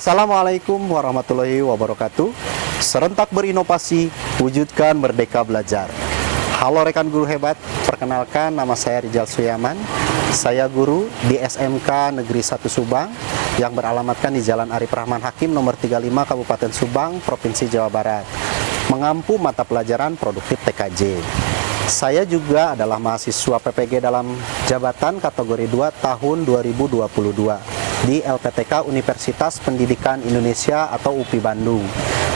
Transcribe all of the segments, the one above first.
Assalamualaikum warahmatullahi wabarakatuh. Serentak berinovasi, wujudkan merdeka belajar. Halo rekan guru hebat, perkenalkan nama saya Rijal Suyaman. Saya guru di SMK Negeri 1 Subang yang beralamatkan di Jalan Arif Rahman Hakim nomor 35 Kabupaten Subang, Provinsi Jawa Barat. Mengampu mata pelajaran produktif TKJ. Saya juga adalah mahasiswa PPG dalam jabatan kategori 2 tahun 2022 di LPTK Universitas Pendidikan Indonesia atau UPI Bandung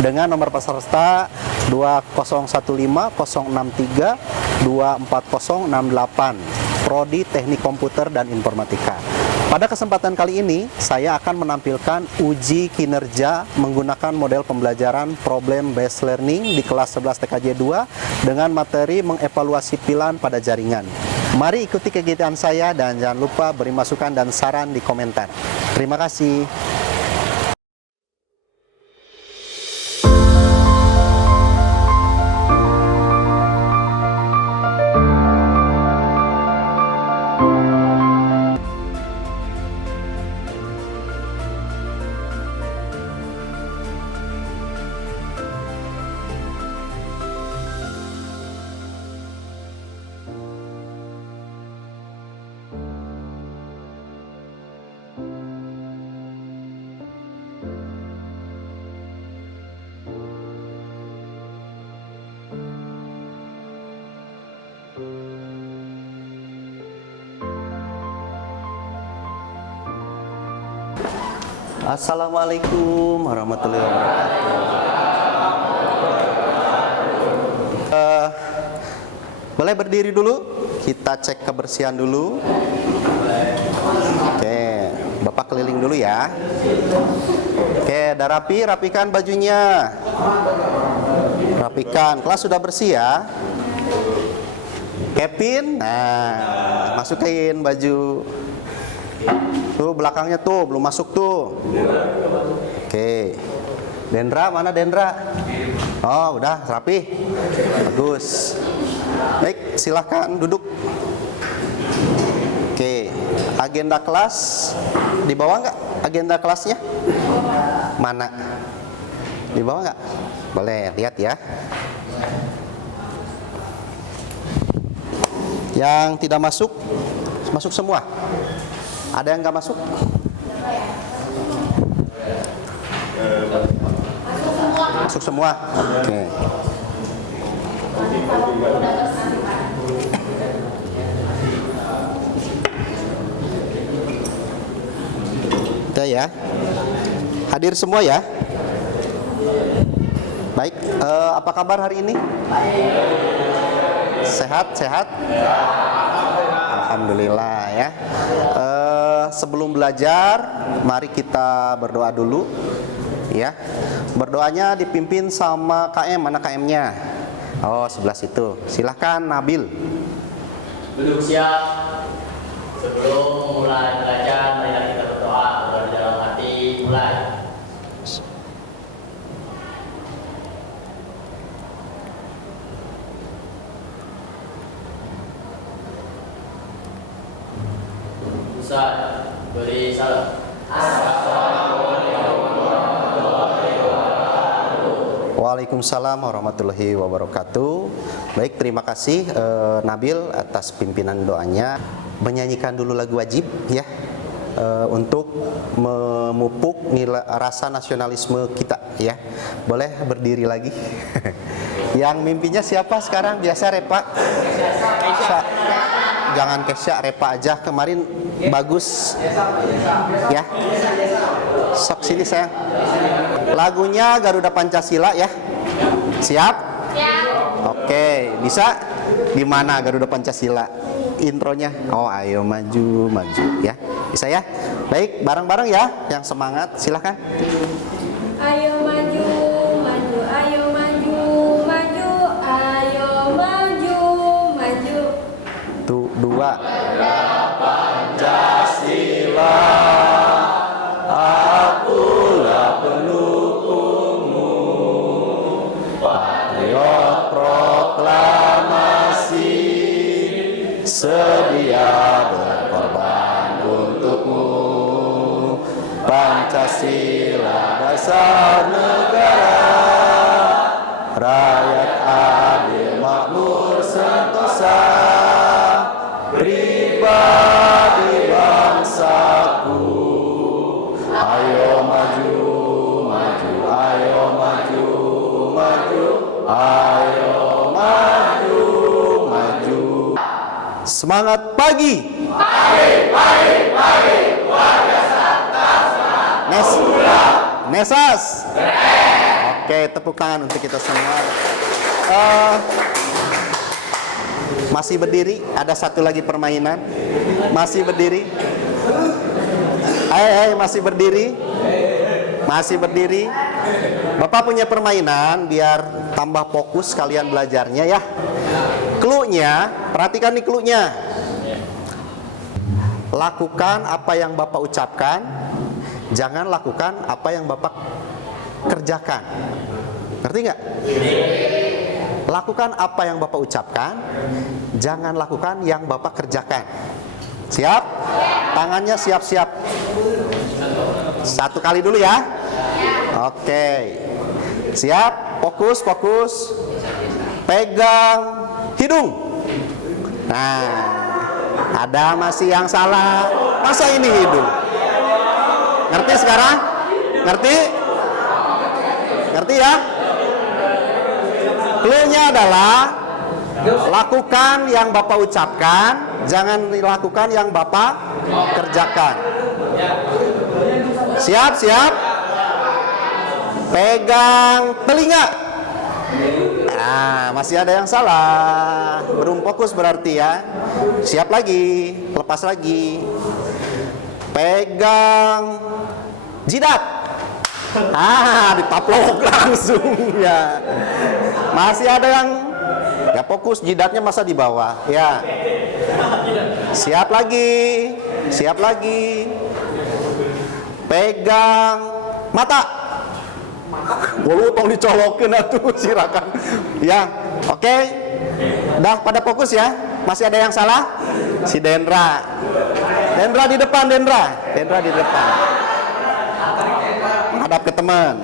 dengan nomor peserta 2015063240068 Prodi Teknik Komputer dan Informatika. Pada kesempatan kali ini saya akan menampilkan uji kinerja menggunakan model pembelajaran Problem Based Learning di kelas 11 TKJ 2 dengan materi mengevaluasi pilar pada jaringan. Mari ikuti kegiatan saya dan jangan lupa beri masukan dan saran di komentar. Terima kasih. Assalamualaikum warahmatullahi wabarakatuh. Boleh berdiri dulu? Kita cek kebersihan dulu. Oke, Bapak keliling dulu ya. Oke, udah rapi, rapikan bajunya. Rapikan, kelas sudah bersih ya. Kevin, nah, masukin baju. Tuh belakangnya tuh belum masuk tuh. Oke. Dendra mana Dendra? Oh udah rapi. Bagus. Baik, silahkan duduk. Oke. Agenda kelas dibawa nggak? Agenda kelasnya? Mana? Dibawa nggak? Boleh lihat ya. Yang tidak masuk, masuk semua. Ada yang nggak masuk? Masuk semua. Oke. Udah ya. Hadir semua ya. Baik. Apa kabar hari ini? Sehat, sehat. Alhamdulillah ya. sebelum belajar, mari kita berdoa dulu. Ya, berdoanya dipimpin sama KM. Mana KM-nya? Oh, sebelah situ. Silahkan Nabil. Duduk siap. Sebelum mulai belajar, marilah kita berdoa. Berdoa dalam hati, mulai. Ustaz, beri salam. Waalaikumsalam warahmatullahi wabarakatuh. Baik, terima kasih Nabil atas pimpinan doanya. Menyanyikan dulu lagu wajib ya, untuk memupuk nilai rasa nasionalisme kita ya. Boleh berdiri lagi. Yang mimpinya siapa sekarang? Biasa Repa. Jangan Kesya, Repa aja. Kemarin bagus ya. Sok sini sayang. Lagunya Garuda Pancasila ya. Siap? Siap. Oke, bisa? Di mana Garuda Pancasila? Intronya. Oh, ayo maju, maju ya. Bisa ya? Baik, bareng-bareng ya. Yang semangat, silahkan. Ayo maju, maju, ayo maju, maju, ayo maju, maju. Tuh, dua. Pancasila, akulah pendukungmu. Patriot proklamasi, sedia berkorban untukmu. Pancasila dasar negara, rakyat adil makmur sentosa, pribadi bangsaku. Ayo maju, maju, ayo maju, maju, ayo maju, maju. Semangat pagi. Pagi, warga Nesas. Oke, tepuk tangan untuk kita semua. Masih berdiri, ada satu lagi permainan. Masih berdiri. Masih berdiri. Masih berdiri. Bapak punya permainan biar tambah fokus kalian belajarnya ya. Cluenya, perhatikan nih cluenya. Lakukan apa yang Bapak ucapkan, jangan lakukan apa yang Bapak kerjakan. Ngerti nggak? Lakukan apa yang Bapak ucapkan, jangan lakukan yang Bapak kerjakan. Siap? Tangannya siap-siap. Satu kali dulu ya. Oke. Siap? Fokus, fokus. Pegang hidung. Nah, ada masih yang salah. Masa ini hidung? Ngerti sekarang? Ngerti? Ngerti ya? Cluenya adalah lakukan yang Bapak ucapkan, jangan lakukan yang Bapak kerjakan. Siap, siap. Pegang telinga. Nah, masih ada yang salah. Belum fokus berarti ya. Siap lagi, lepas lagi. Pegang jidat. Ditaplok langsung ya. Masih ada yang ya fokus, jidatnya masa di bawah ya. Siap lagi, siap lagi. Pegang mata. Walau tong dicolokin atuh silakan. Ya, oke. Dah pada fokus ya. Masih ada yang salah? Si Dendra. Dendra di depan, Dendra. Dendra di depan. Menghadap ke teman.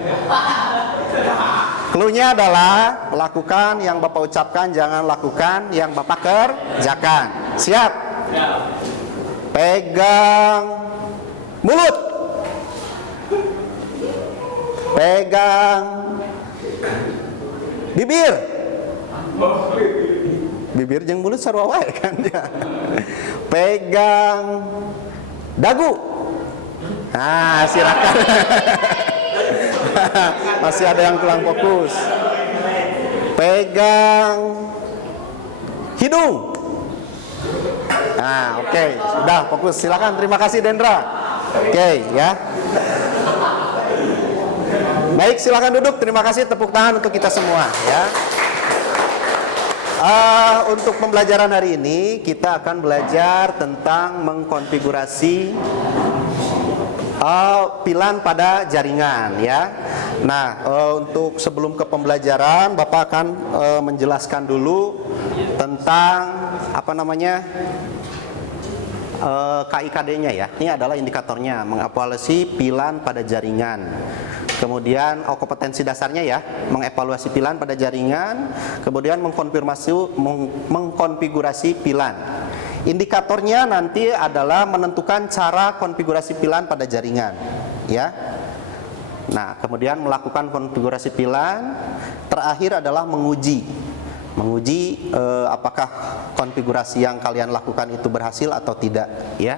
Cluenya adalah melakukan yang Bapak ucapkan, jangan lakukan yang Bapak kerjakan. Siap? Pegang mulut. Pegang bibir. Bibir jeung mulut sarua wae kan ya. Pegang dagu. Nah, silakan. Masih ada yang kurang fokus. Pegang hidung. Nah, oke, sudah fokus. Silakan. Terima kasih Dendra. Oke, ya. Baik, silakan duduk. Terima kasih, tepuk tangan untuk kita semua, ya. Untuk pembelajaran hari ini kita akan belajar tentang mengkonfigurasi pilan pada jaringan, ya. Nah, untuk sebelum ke pembelajaran, Bapak akan menjelaskan dulu tentang apa namanya KIKD-nya, ya. Ini adalah indikatornya, mengevaluasi pilan pada jaringan. Kemudian kompetensi dasarnya, ya, mengevaluasi pilan pada jaringan, kemudian mengkonfigurasi pilan. Indikatornya nanti adalah menentukan cara konfigurasi pilan pada jaringan, ya. Nah, kemudian melakukan konfigurasi pilan, terakhir adalah menguji apakah konfigurasi yang kalian lakukan itu berhasil atau tidak, ya.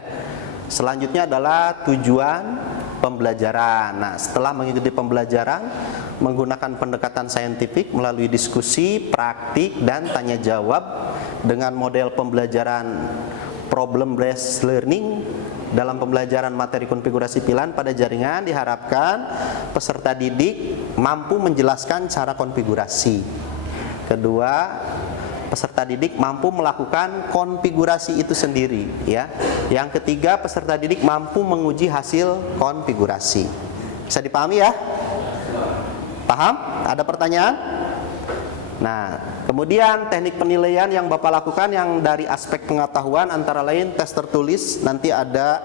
Selanjutnya adalah tujuan pembelajaran. Nah, setelah mengikuti pembelajaran menggunakan pendekatan saintifik melalui diskusi, praktik, dan tanya jawab dengan model pembelajaran problem based learning dalam pembelajaran materi konfigurasi pilan pada jaringan, diharapkan peserta didik mampu menjelaskan cara konfigurasi. Kedua, peserta didik mampu melakukan konfigurasi itu sendiri, ya. Yang ketiga, peserta didik mampu menguji hasil konfigurasi. Bisa dipahami, ya? Paham? Ada pertanyaan? Nah, kemudian teknik penilaian yang Bapak lakukan yang dari aspek pengetahuan antara lain tes tertulis, nanti ada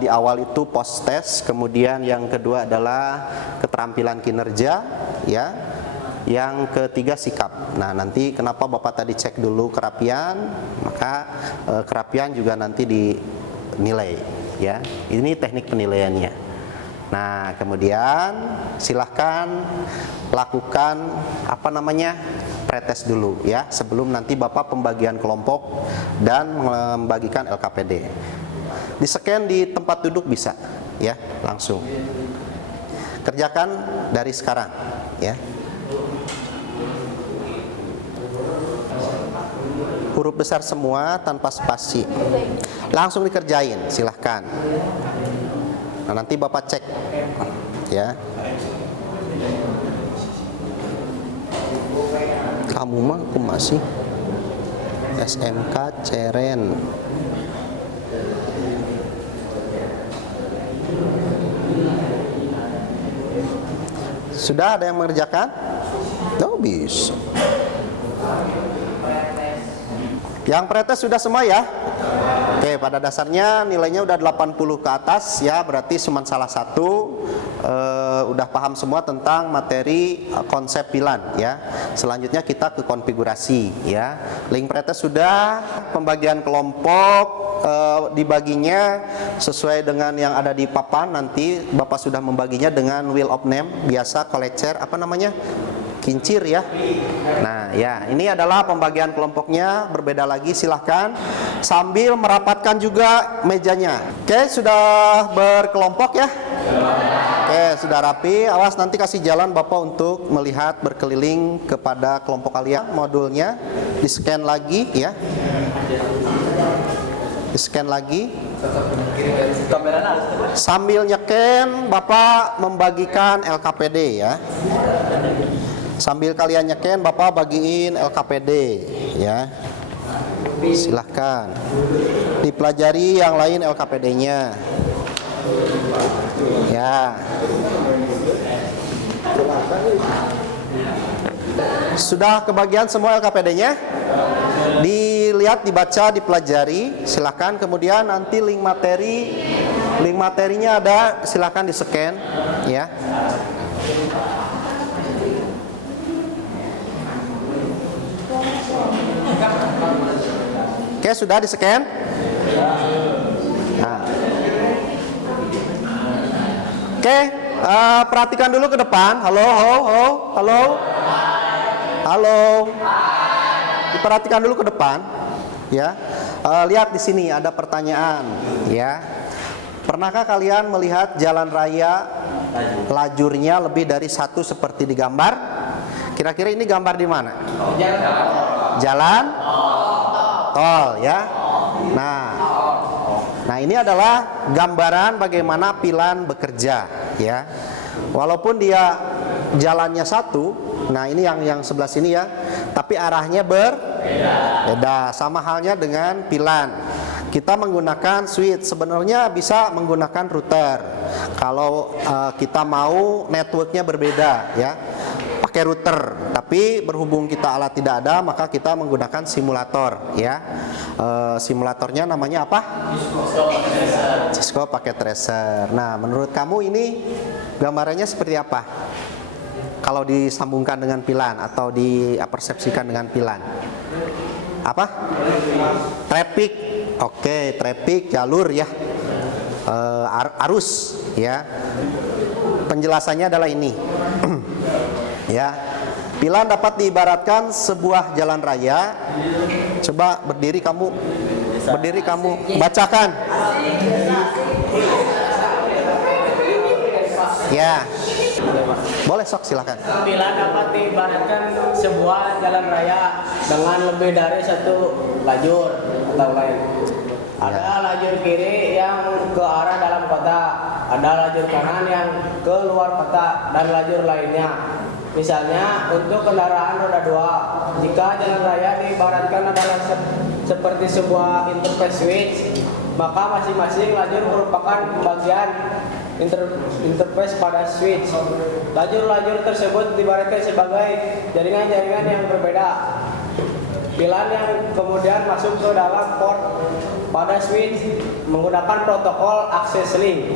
di awal itu post test, kemudian yang kedua adalah keterampilan kinerja, ya. Yang ketiga sikap. Nah, nanti kenapa Bapak tadi cek dulu kerapian, maka kerapian juga nanti dinilai, ya. Ini teknik penilaiannya. Nah, kemudian silahkan lakukan apa namanya pretest dulu, ya, sebelum nanti Bapak pembagian kelompok dan membagikan LKPD. Di scan di tempat duduk bisa, ya, langsung. Kerjakan dari sekarang, ya. Huruf besar semua tanpa spasi. Langsung dikerjain, silahkan. Nah, nanti Bapak cek, ya. Kamu mah aku masih SMK Ceren. Sudah ada yang mengerjakan? Oh, bisa. Yang pretest sudah semua, ya? Oke, pada dasarnya nilainya udah 80 ke atas, ya, berarti cuma salah satu udah paham semua tentang materi konsep pilan, ya. Selanjutnya kita ke konfigurasi, ya. Link pretest sudah, pembagian kelompok dibaginya sesuai dengan yang ada di papan. Nanti Bapak sudah membaginya dengan wheel of name, biasa kolecer, apa namanya? Kincir, ya. Nah, ya, ini adalah pembagian kelompoknya, berbeda lagi, silahkan sambil merapatkan juga mejanya. Oke, sudah berkelompok, ya. Oke, sudah rapi. Awas nanti kasih jalan Bapak untuk melihat berkeliling kepada kelompok kalian. Modulnya di scan lagi, ya. Di scan lagi. Sambil nyeken Bapak membagikan LKPD, ya. Sambil kalian nyeken, Bapak bagiin LKPD, ya. Silahkan dipelajari yang lain LKPD-nya, ya. Sudah kebagian semua LKPD-nya? Dilihat, dibaca, dipelajari, silahkan. Kemudian nanti link materinya ada, silahkan di-scan, ya. Oke, sudah di-scan? Nah. Oke, perhatikan dulu ke depan. Halo, halo. Halo. Diperhatikan dulu ke depan, ya. Lihat di sini ada pertanyaan, ya. Pernahkah kalian melihat jalan raya lajurnya lebih dari satu seperti di gambar? Kira-kira ini gambar di mana? Jalan tol, ya. Nah ini adalah gambaran bagaimana pilan bekerja ya. Walaupun dia jalannya satu, nah ini yang sebelah sini ya, tapi arahnya berbeda. Sama halnya dengan pilan. Kita menggunakan switch, sebenarnya bisa menggunakan router. Kalau kita mau networknya berbeda ya, pakai router. Tapi berhubung kita alat tidak ada, maka kita menggunakan simulator ya. Simulatornya namanya apa? Cisco pakai tracer. Nah, menurut kamu ini gambarannya seperti apa? Kalau disambungkan dengan pilan atau dipersepsikan dengan pilan? Apa? Traffic. Oke, traffic jalur ya. Arus ya. Penjelasannya adalah ini. Ya. Pilan dapat diibaratkan sebuah jalan raya. Coba berdiri kamu bacakan. Ya. Boleh sok silakan. Pilan dapat diibaratkan sebuah jalan raya dengan lebih dari satu lajur atau lain. Ada lajur kiri yang ke arah dalam kota, ada lajur kanan yang ke luar kota, dan lajur lainnya. Misalnya untuk kendaraan roda 2, jika jalan raya diibaratkan adalah seperti sebuah interface switch, maka masing-masing lajur merupakan pembagian interface pada switch. Lajur-lajur tersebut diibaratkan sebagai jaringan-jaringan yang berbeda. Pilan yang kemudian masuk ke dalam port pada switch menggunakan protokol access link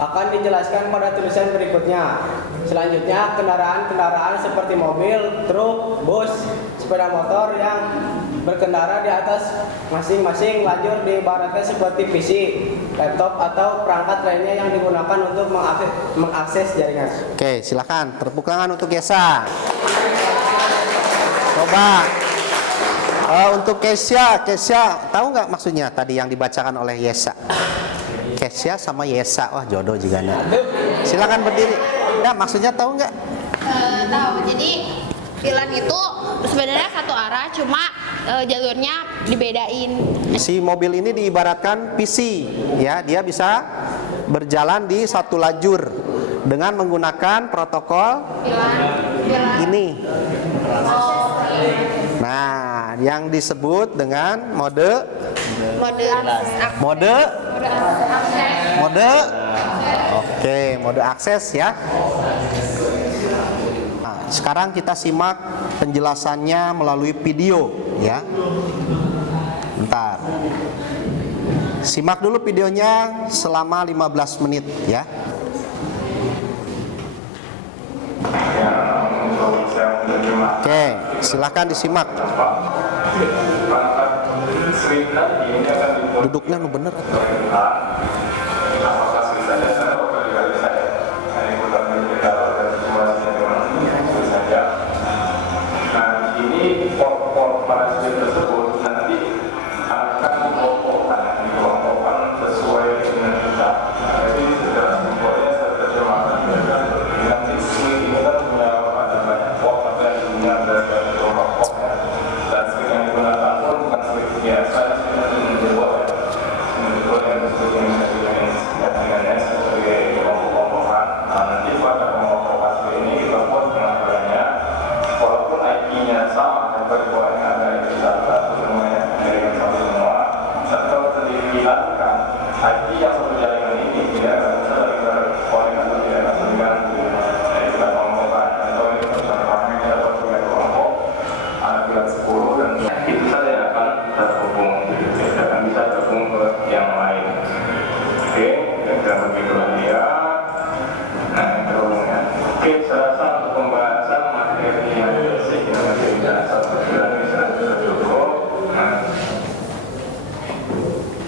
akan dijelaskan pada tulisan berikutnya. Selanjutnya, kendaraan-kendaraan seperti mobil, truk, bus, sepeda motor yang berkendara di atas masing-masing lajur diibaratkan seperti PC, laptop, atau perangkat lainnya yang digunakan untuk mengakses jaringan. Oke, silakan. Tepuk tangan untuk Yesa. Coba. Untuk Kesya tahu nggak maksudnya tadi yang dibacakan oleh Yesa? Kesya sama Yesa, wah jodoh juga nah. Silakan berdiri. Ya, maksudnya tahu nggak? Tahu. Jadi pilan itu sebenarnya satu arah, cuma jalurnya dibedain. Si mobil ini diibaratkan PC, ya, dia bisa berjalan di satu lajur dengan menggunakan protokol ini. Nah, yang disebut dengan mode akses ya. Nah, sekarang kita simak penjelasannya melalui video ya. Bentar. Simak dulu videonya selama 15 menit ya. Oke, silakan disimak. Duduknya nu bener.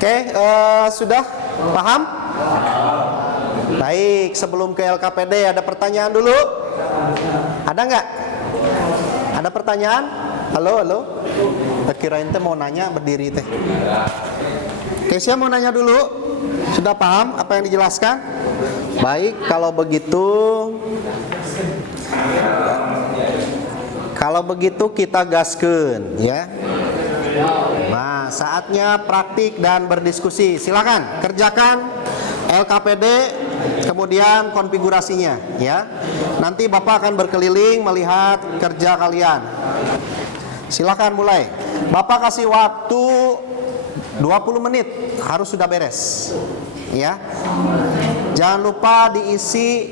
Oke, sudah paham? Baik, sebelum ke LKPD ada pertanyaan dulu? Ada nggak? Ada pertanyaan? Halo? Kirain teh mau nanya berdiri teh. Kesia mau nanya dulu? Sudah paham apa yang dijelaskan? Baik, kalau begitu kita gaskeun ya. Nah, saatnya praktik dan berdiskusi. Silakan kerjakan LKPD, kemudian konfigurasinya ya. Nanti Bapak akan berkeliling melihat kerja kalian. Silakan mulai. Bapak kasih waktu 20 menit, harus sudah beres. Ya. Jangan lupa diisi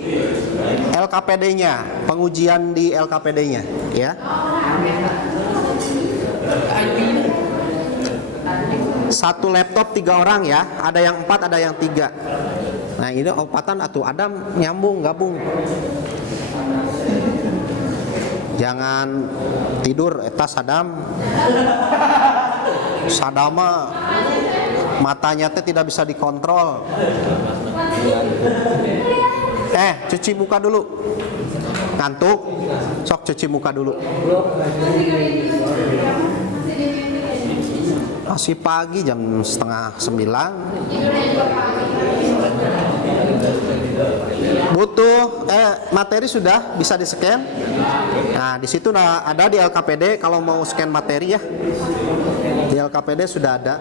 LKPD-nya, pengujian di LKPD-nya ya. Satu laptop 3 orang ya, ada yang 4, ada yang 3. Nah ini opatan atau Adam nyambung gabung. Jangan tidur eta Sadam. Sadama matanya teh tidak bisa dikontrol. Cuci muka dulu. Ngantuk? Sok cuci muka dulu. Masih pagi jam 8:30. Butuh materi sudah bisa di-scan. Nah, di situ ada di LKPD kalau mau scan materi ya. Di LKPD sudah ada.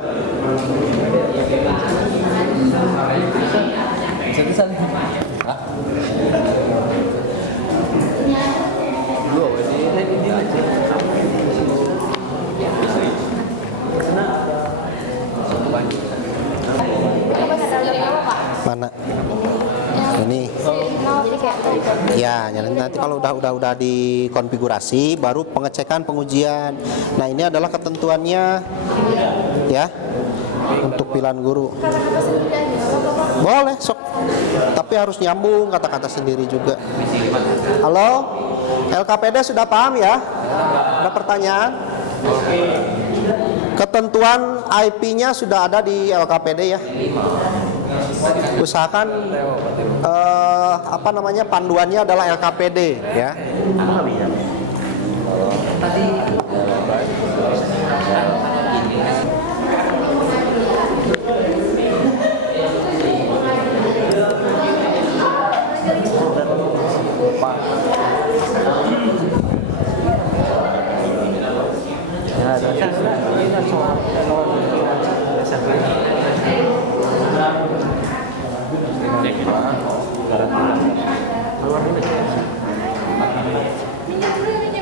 Mana? Ini. Ya, nanti kalau udah dikonfigurasi baru pengecekan pengujian. Nah, ini adalah ketentuannya ya. Untuk pilihan guru. Boleh, sok. Tapi harus nyambung kata-kata sendiri juga. Halo? LKPD sudah paham ya? Ada pertanyaan? Ketentuan IP-nya sudah ada di LKPD ya. Usahakan panduannya adalah LKPD ya.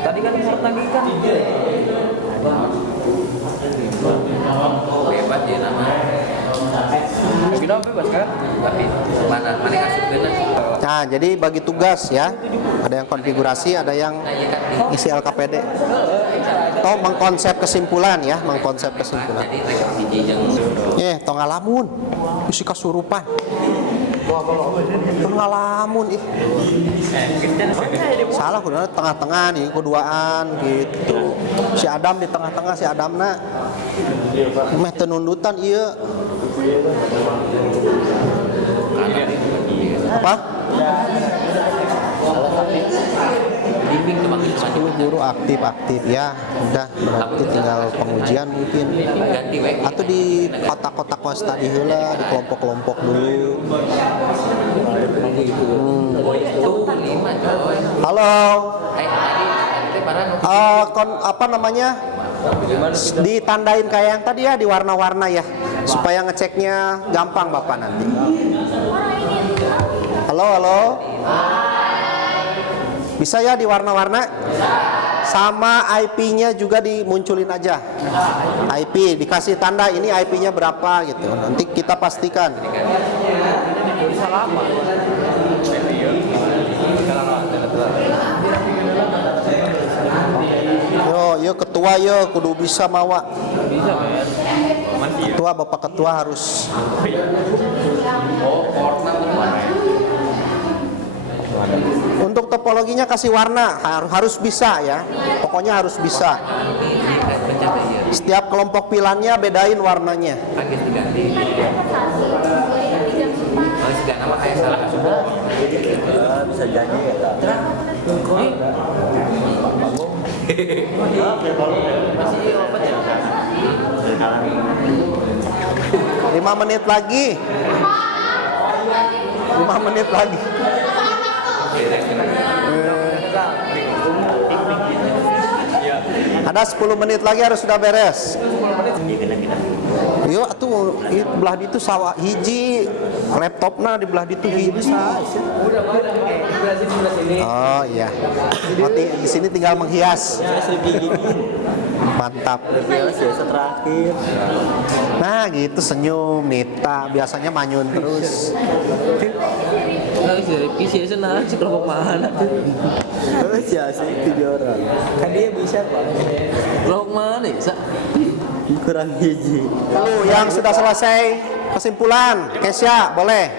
Tadi kan mau tagih kan bebas ya nama kita bebas kan tapi mana kasih benar. Nah, jadi bagi tugas ya. Ada yang konfigurasi, ada yang isi LKPD. Atau mengkonsep kesimpulan ya, mengkonsep kesimpulan. Tong ngalamun, isi kasurupan. Tong ngalamun ih. Salah kudu tengah-tengah nih, kuduaan gitu. Si Adam di tengah-tengah, si Adamna meh tenundutan ieu. Apa? Guru aktif ya, udah berarti tinggal pengujian mungkin. Atau di kotak-kotak tadi heula, di kelompok-kelompok dulu. Halo. Ditandain kayak yang tadi ya, di warna-warna ya, supaya ngeceknya gampang Bapak nanti. Halo. Bisa ya di warna-warna? Sama IP-nya juga dimunculin aja. IP dikasih tanda ini IP-nya berapa gitu. Nanti kita pastikan. Yo ketua yo kudu bisa mawa. Ketua Bapak ketua harus. Untuk topologinya kasih warna, harus bisa ya. Pokoknya harus bisa. Setiap kelompok pilannya bedain warnanya. Bisa jadi ya. 5 menit lagi. 5 menit lagi. Ada 10 menit lagi harus sudah beres. Yuk atuh belah ditu sawah hiji, laptopna di belah ditu hiji. Oh iya. Oh, di sini tinggal menghias. Mantap. terakhir. Nah gitu senyum Nita biasanya manyun terus. Nggak sih, Rifki sih senang si kelompok mana tuh? Ya sih 7 orang. Kan dia bisa Pak. Kelompok mana ya? Kurang hiji. Lalu yang sudah selesai kesimpulan, Kesya boleh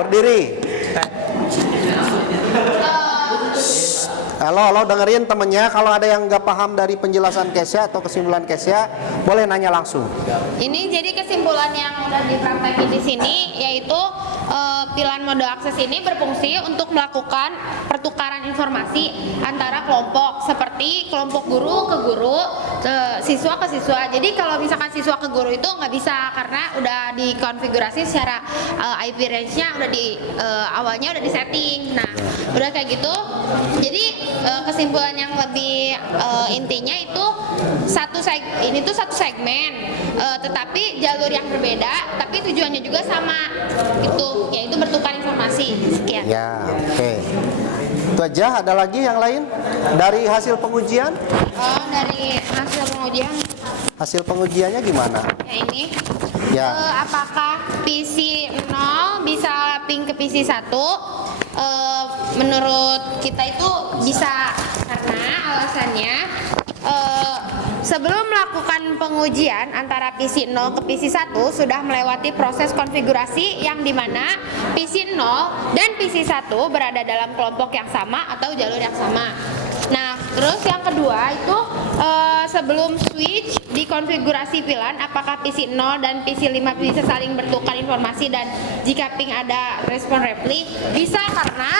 berdiri. Halo, dengerin temennya. Kalau ada yang nggak paham dari penjelasan Kesya atau kesimpulan Kesya, boleh nanya langsung. Ini jadi kesimpulan yang udah dipraktekin di sini yaitu pilihan mode akses ini berfungsi untuk melakukan pertukaran informasi antara kelompok seperti kelompok guru ke guru, siswa ke siswa. Jadi kalau misalkan siswa ke guru itu nggak bisa karena udah dikonfigurasi secara IP range-nya udah di awalnya udah disetting. Nah, udah kayak gitu. Jadi kesimpulan yang lebih intinya itu satu segmen, tetapi jalur yang berbeda, tapi tujuannya juga sama, itu yaitu bertukar informasi. Sekian. Ya, oke. Itu aja. Ada lagi yang lain dari hasil pengujian? Dari hasil pengujian Hasil pengujiannya gimana? ya ini. Ya. Apakah PC 0 bisa ping ke PC 1? Menurut kita itu bisa karena alasannya sebelum melakukan pengujian antara PC 0 ke PC 1 sudah melewati proses konfigurasi yang dimana PC 0 dan PC 1 berada dalam kelompok yang sama atau jalur yang sama. Nah, terus yang kedua itu sebelum switch di konfigurasi VLAN apakah PC 0 dan PC 5 bisa saling bertukar informasi dan jika ping ada respon reply bisa karena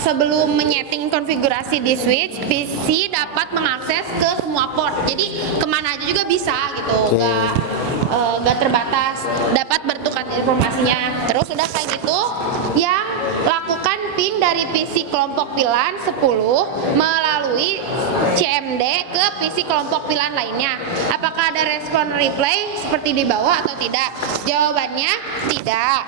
sebelum menyeting konfigurasi di switch PC dapat mengakses ke semua port jadi kemana aja juga bisa gitu nggak terbatas dapat bertukar informasinya. Terus udah kayak gitu yang lakukan ping dari PC kelompok VLAN 10 melalui CMD ke PC kelompok VLAN lainnya. Apakah ada respon replay seperti di bawah atau tidak? Jawabannya tidak.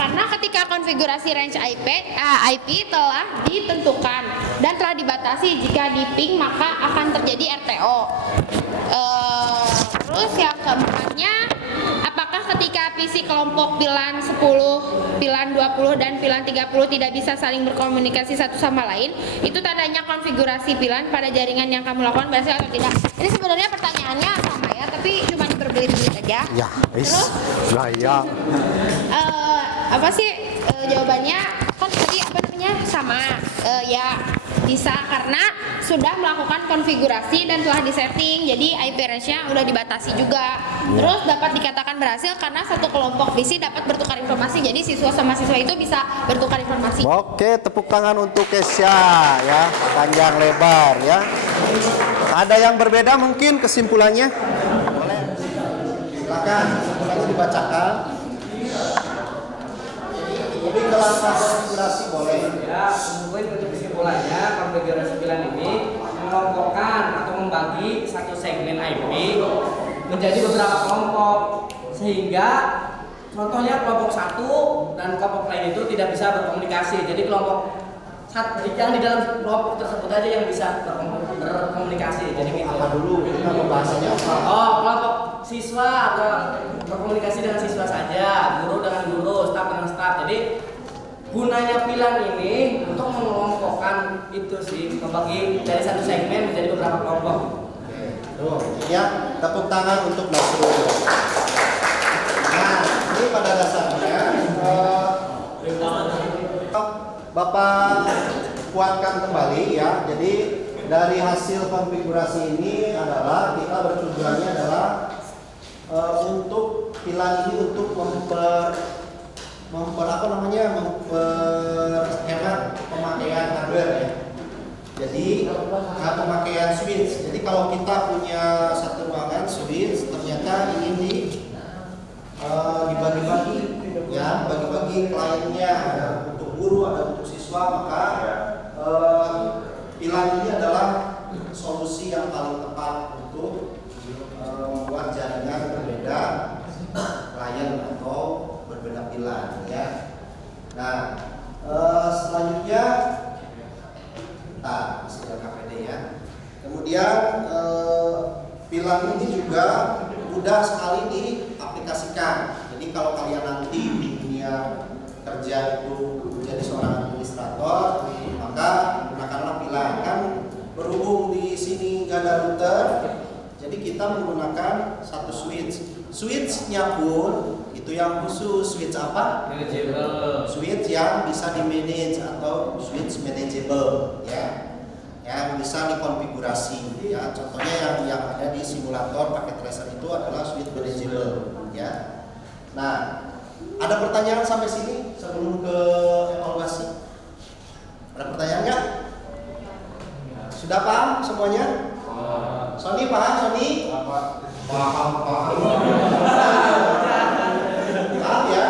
Karena ketika konfigurasi range IP telah ditentukan dan telah dibatasi jika di ping maka akan terjadi RTO. Terus yang keempatnya, apakah ketika PC kelompok VLAN 10, VLAN 20 dan VLAN 30 tidak bisa saling berkomunikasi satu sama lain, itu tandanya konfigurasi VLAN pada jaringan yang kamu lakukan berhasil atau tidak? Ini sebenarnya pertanyaannya sama ya, tapi cuma berbelit-belit aja. Ya, Terus gaya. apa sih jawabannya? Kan tadi apa namanya sama? Ya bisa karena sudah melakukan konfigurasi dan telah disetting, jadi IP range-nya udah dibatasi juga. Terus dapat dikatakan berhasil karena satu kelompok PC dapat bertukar informasi, jadi siswa sama siswa itu bisa bertukar informasi. Oke, tepuk tangan untuk Kesya ya, panjang lebar ya. Ada yang berbeda mungkin kesimpulannya? Boleh. Silakan, kesimpulannya dibacakan. Lebih ke langkah konfigurasi boleh. Ya, mungkin untuk kesimpulannya konfigurasi VLAN ini mengelompokkan atau membagi satu segmen IP menjadi beberapa kelompok sehingga contohnya kelompok satu dan kelompok lain itu tidak bisa berkomunikasi. Jadi kelompok yang di dalam kelompok tersebut aja yang bisa berkomunikasi. Jadi gitu. Apa dulu kita pembahasannya apa? Oh, kelompok siswa atau berkomunikasi dengan siswa saja, guru dengan guru, staf dengan staf. Jadi gunanya VLAN ini untuk mengelompokkan itu sih, membagi dari satu segmen menjadi beberapa kelompok. Tuh, ya, tepuk tangan untuk Nasrul. Nah, ini pada dasarnya Bapak kuatkan kembali ya. Jadi dari hasil konfigurasi ini adalah kita bertujuannya adalah untuk VLAN ini untuk memperhemat pemakaian hardware ya. Jadi pemakaian switch. Jadi kalau kita punya satu ruangan switch ternyata ingin dibagi-bagi ya, bagi-bagi kliennya, ada untuk guru, ada untuk siswa, maka VLAN ini adalah solusi yang paling tepat untuk Selanjutnya, hasil KPD ya. Kemudian pilar ini juga mudah sekali diaplikasikan. Jadi kalau kalian nanti di dunia kerja itu menjadi seorang administrator, maka gunakanlah pilar. Kan berhubung di sini nggak ada router, jadi kita menggunakan satu switch. Switchnya pun itu yang khusus, switch apa? Manageable. Switch yang bisa di manage atau switch manageable ya, yang bisa dikonfigurasi ya. Contohnya yang ada di simulator paket tracer itu adalah switch manageable ya. Nah, ada pertanyaan sampai sini sebelum ke evaluasi? Ada pertanyaan nggak? Sudah paham semuanya? Sony paham, Sony? Paham ya.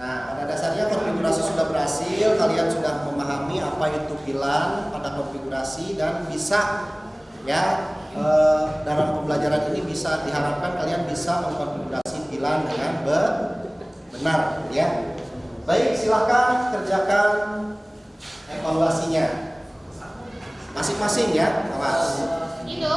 Nah, pada dasarnya konfigurasi sudah berhasil, kalian sudah memahami apa itu VLAN pada konfigurasi dan bisa ya dalam pembelajaran ini bisa diharapkan kalian bisa mengkonfigurasi VLAN dengan benar ya. Baik, silahkan kerjakan evaluasinya masing-masing ya, awas. Itu.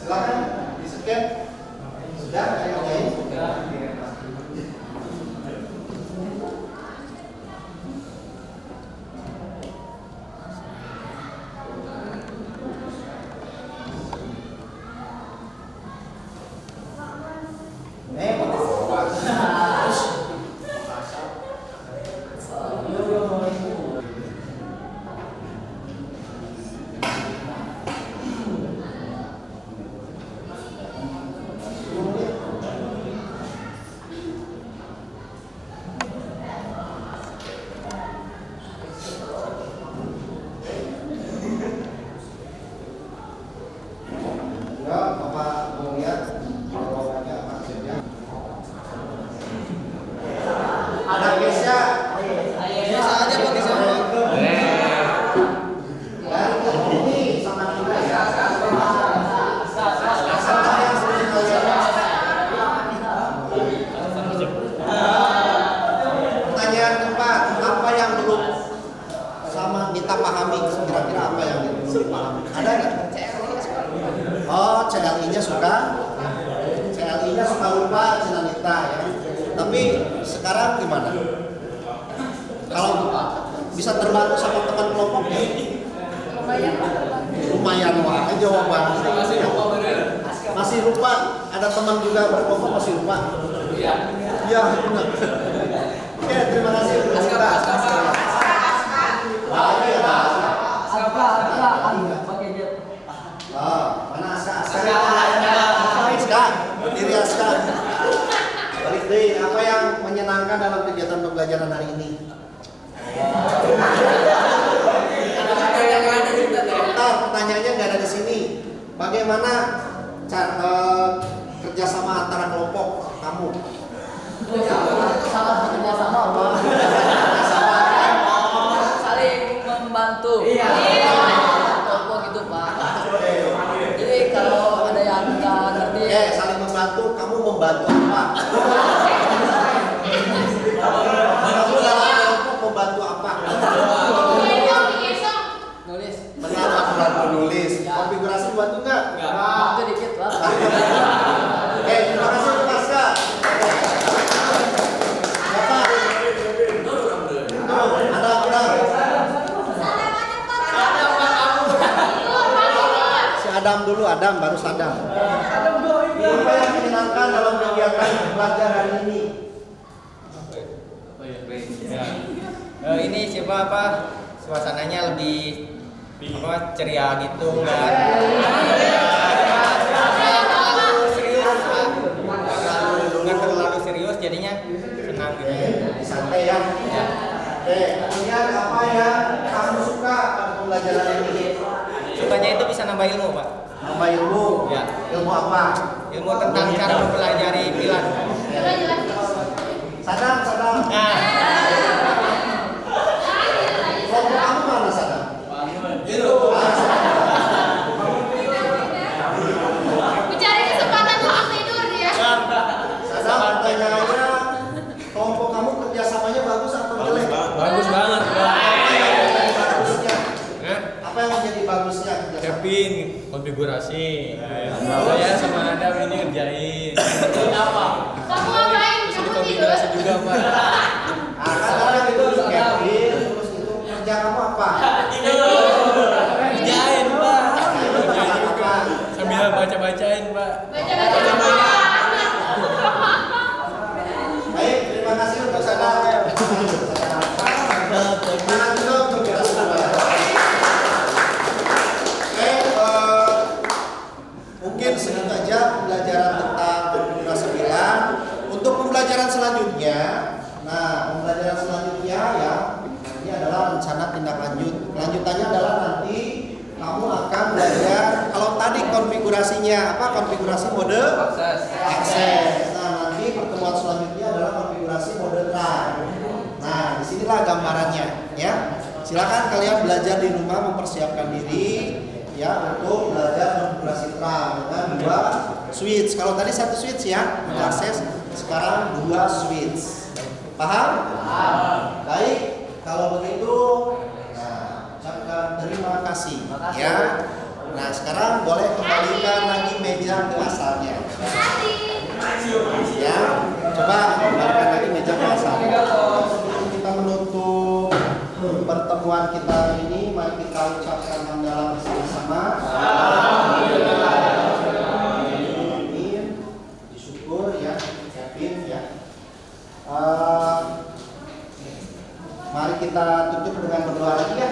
Silakan di-scan. Sudah kerjain? Enggak, Bapak mau lihat jawabannya apa hasilnya. Ada case-nya? Bisa aja pakai sama. Dan ini sama juga ya. Sama yang sering kalian. Pertanyaan keempat, apa yang belum sama Nita pahami? Kira-kira apa yang belum dipahami? Ada nggak? Oh, CLI-nya suka lupa Cina Nita ya. Tapi sekarang gimana? Kalau bisa terbantu sama teman kelompoknya? Lumayan wah, jawaban. Masih lupa. Ada teman juga berkelompok masih lupa. Iya, benar. Oke, terima kasih. Mana Aska? Berdiri Aska. Balik deh, apa yang menyenangkan dalam kegiatan pembelajaran hari ini? Bentar, pertanyaannya nggak ada di sini. Bagaimana kerjasama antara kelompok kamu? Kerjasama apa? Saling membantu. Kelompok gitu Pak. Jadi kalau ada yang nggak ngerti. Saling membantu. Kamu membantu apa? Kamu dalam kelompok membantu apa? Nulis. Benar, aku bantu nulis. Konfigurasi bantu nggak? Bantu dikit Pak. Terima kasih Mas Kak. Bapak. Si Adam dulu, Adam baru Sadam. Apa yang menyenangkan dalam kegiatan belajar hari ini? Ini siapa apa suasananya lebih apa ceria gitu nggak terlalu serius jadinya senang gitu. Santai ya. Kemudian apa yang kamu pembelajaran ini? Sukanya itu bisa nambah ilmu, Pak. Nambah ilmu? Ya. Ilmu apa? Ilmu tentang cara mempelajari pilar. Sadam. Kelompok kamu mana Sadam? Mencari kesempatan waktu tidur dia. Sadam, pertanyaannya kelompok kamu kerjasamanya bagus atau jelek? Bagus banget, Pak. Bagusnya. Apa yang menjadi bagusnya kerjasama? Kevin, konfigurasi. Saya sama Adam ini ngerjain. Kamu ngapain? Terus Kamu tidur? konfigurasi juga, Pak. Sekarang itu Kevin, terus itu kerja kamu apa? Ngerjain, Pak. Ngerjain juga. Sambil baca-bacain, Pak. Baca-baca. Baik, terima kasih untuk Sadam. Semangat juga untuk kita semua. Mungkin segitu aja pembelajaran tentang konfigurasi pilar. Untuk pembelajaran selanjutnya, pembelajaran selanjutnya ya, ini adalah rencana tindak lanjut. Lanjutannya adalah nanti kamu akan belajar kalau tadi konfigurasinya apa? Konfigurasi mode akses. Nah, nanti pertemuan selanjutnya adalah konfigurasi mode drive. Nah, disinilah gambarannya ya. Silakan kalian belajar di rumah mempersiapkan diri ya untuk belajar konfigurasi terang dengan 2 switch. Kalau tadi 1 switch ya, akses, sekarang 2 switch. Paham? Baik, kalau begitu, ucapkan terima kasih ya. Nah, sekarang boleh kembalikan lagi meja ke asalnya. Ya, coba kembalikan lagi meja ke asalnya. Sebelum kita menutup pertemuan kita ini, mari kita ucapkan hamdalah bersama-sama. Amin. Disyukur ya, Kevin ya. Mari kita tutup dengan berdoa lagi ya.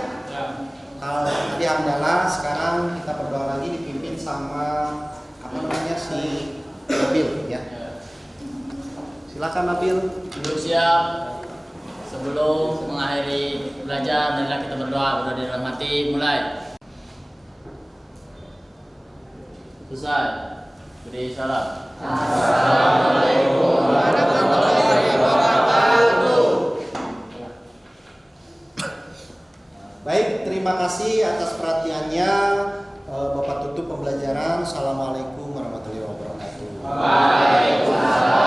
Kalau tadi hamdalah, sekarang kita berdoa lagi dipimpin sama si Nabil ya. Silakan Nabil. Duduk siap. Sebelum mengakhiri belajar, marilah kita berdoa di dalam hati. Mulai. Selesai. Beri salam. Assalamualaikum warahmatullahi wabarakatuh. Baik, terima kasih atas perhatiannya. Bapak tutup pembelajaran. Assalamualaikum warahmatullahi wabarakatuh. Waalaikumsalam.